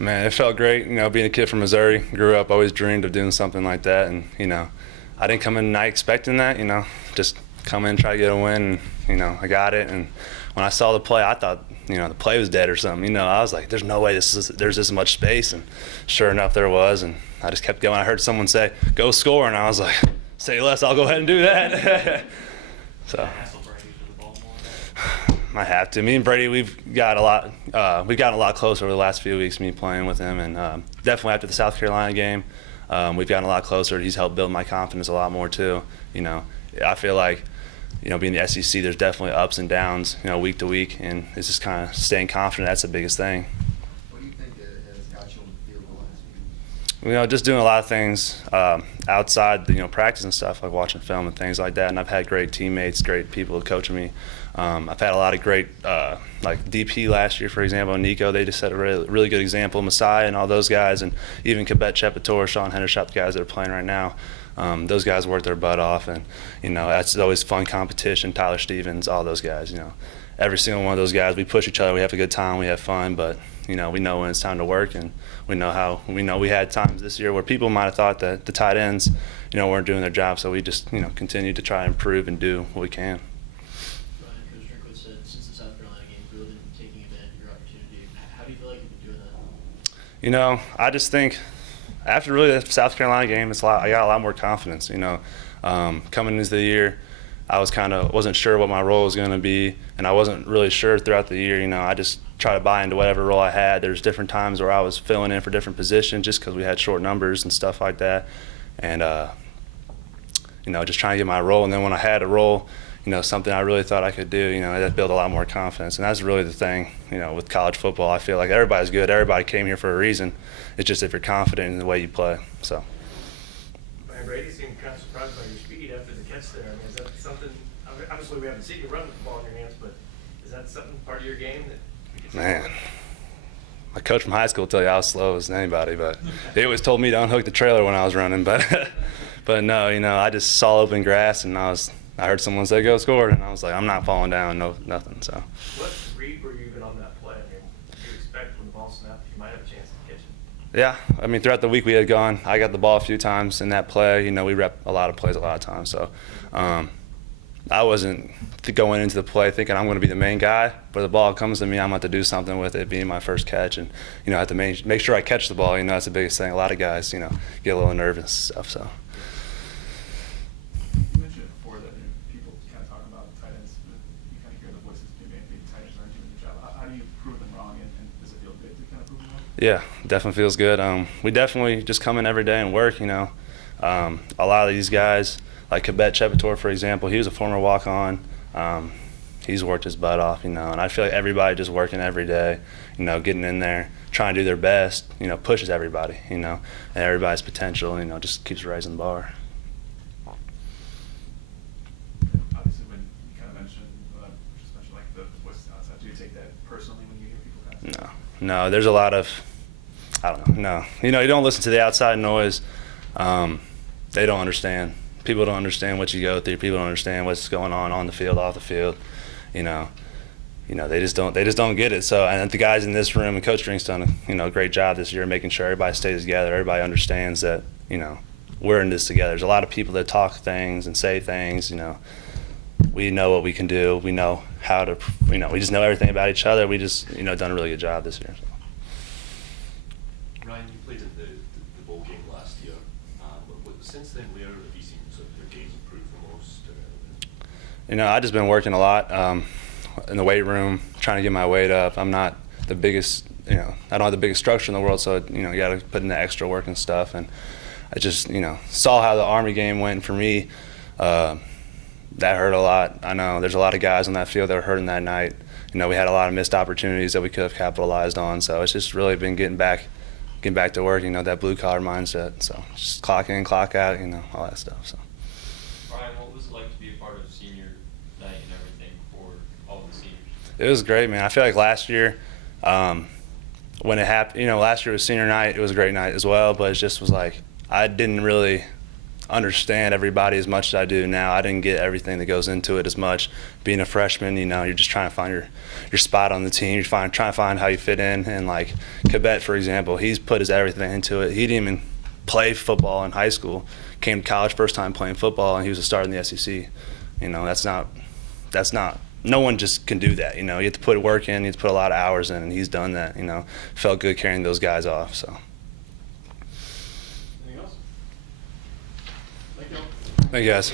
Man, it felt great, being a kid from Missouri. Grew up, always dreamed of doing something like that. And, I didn't come in tonight expecting that, just come in, try to get a win. And, I got it. And when I saw the play, I thought, the play was dead or something. I was like, there's no way there's this much space. And sure enough, there was. And I just kept going. I heard someone say, go score. And I was like, say less, I'll go ahead and do that. So. I have to. Me and Brady, we've gotten a lot closer over the last few weeks. Me playing with him, and definitely after the South Carolina game, we've gotten a lot closer. He's helped build my confidence a lot more too. I feel like, being the SEC, there's definitely ups and downs, week to week, and it's just kind of staying confident. That's the biggest thing. What do you think has got you on the field the last few weeks? Just doing a lot of things outside, practice and stuff, like watching film and things like that. And I've had great teammates, great people coaching me. I've had a lot of great, like DP last year, for example, Nico. They just set a really good example. Messiah and all those guys, and even Kibet Chepator, Sean Hendershot, the guys that are playing right now. Those guys work their butt off, and that's always fun competition. Tyler Stevens, all those guys. Every single one of those guys, we push each other. We have a good time. We have fun, but we know when it's time to work, and we know we had times this year where people might have thought that the tight ends, weren't doing their job. So we just continue to try and improve and do what we can. I just think after really the South Carolina game, I got a lot more confidence. Coming into the year, I wasn't sure what my role was going to be, and I wasn't really sure throughout the year. I just try to buy into whatever role I had. There's different times where I was filling in for different positions just because we had short numbers and stuff like that, and just trying to get my role. And then when I had a role, something I really thought I could do, that built a lot more confidence. And that's really the thing, with college football. I feel like everybody's good. Everybody came here for a reason. It's just if you're confident in the way you play. So. Brian Brady seemed kind of surprised by your speed after the catch there. I mean, is that something, obviously we haven't seen you run with the ball in your hands, but is that something part of your game that we can see? Man. My coach from high school will tell you I was slow as anybody, but he always told me to unhook the trailer when I was running. But no, I just saw open grass, and I heard someone say, go score, and I was like, I'm not falling down, nothing. So. What read were you even on that play? I mean, do you expect when the ball snapped, you might have a chance to catch it? Yeah, throughout the week we had gone. I got the ball a few times in that play. We rep a lot of plays a lot of times. So I wasn't going into the play thinking I'm going to be the main guy, but the ball comes to me, I'm going to have to do something with it, being my first catch, and I have to make sure I catch the ball. That's the biggest thing. A lot of guys, get a little nervous and stuff. So. You mentioned it before that people kind of talk about tight ends, but you kind of hear the voices maybe tight ends aren't doing the job. How do you prove them wrong, and does it feel good to kind of prove them wrong? Yeah, definitely feels good. We definitely just come in every day and work. A lot of these guys, like Kibet Chepator, for example, he was a former walk-on. He's worked his butt off, and I feel like everybody just working every day, getting in there, trying to do their best, pushes everybody, and everybody's potential, just keeps raising the bar. Obviously, when you kind of mentioned, like the voices outside, do you take that personally when you hear people kind of say? No, there's a lot of, I don't know, no. You don't listen to the outside noise. They don't understand. People don't understand what you go through. People don't understand what's going on the field, off the field. They just don't get it. So, and the guys in this room and Coach Drink's done a great job this year making sure everybody stays together. Everybody understands that we're in this together. There's a lot of people that talk things and say things. We know what we can do. We know how to. We just know everything about each other. We just done a really good job this year. So. Ryan, you played in the bowl game last year. Since then, where have you seen sort of your games improve the most? I've just been working a lot in the weight room, trying to get my weight up. I'm not the biggest, I don't have the biggest structure in the world, so you got to put in the extra work and stuff. And I just, saw how the Army game went for me. That hurt a lot. I know there's a lot of guys on that field that were hurting that night. We had a lot of missed opportunities that we could have capitalized on. So it's just really been getting back to work, that blue-collar mindset. So just clock in, clock out, all that stuff. So. Brian, what was it like to be a part of senior night and everything for all the seniors? It was great, man. I feel like last year, when it happened, last year was senior night. It was a great night as well, but it just was like I understand everybody as much as I do now. I didn't get everything that goes into it as much. Being a freshman, you're just trying to find your spot on the team. You're trying to find how you fit in. And like Quebec, for example, he's put his everything into it. He didn't even play football in high school. Came to college first time playing football, and he was a starter in the SEC. That's not. No one just can do that. You have to put work in. You have to put a lot of hours in, and he's done that. Felt good carrying those guys off. So. Anything else? Thank you all. Thank you, guys.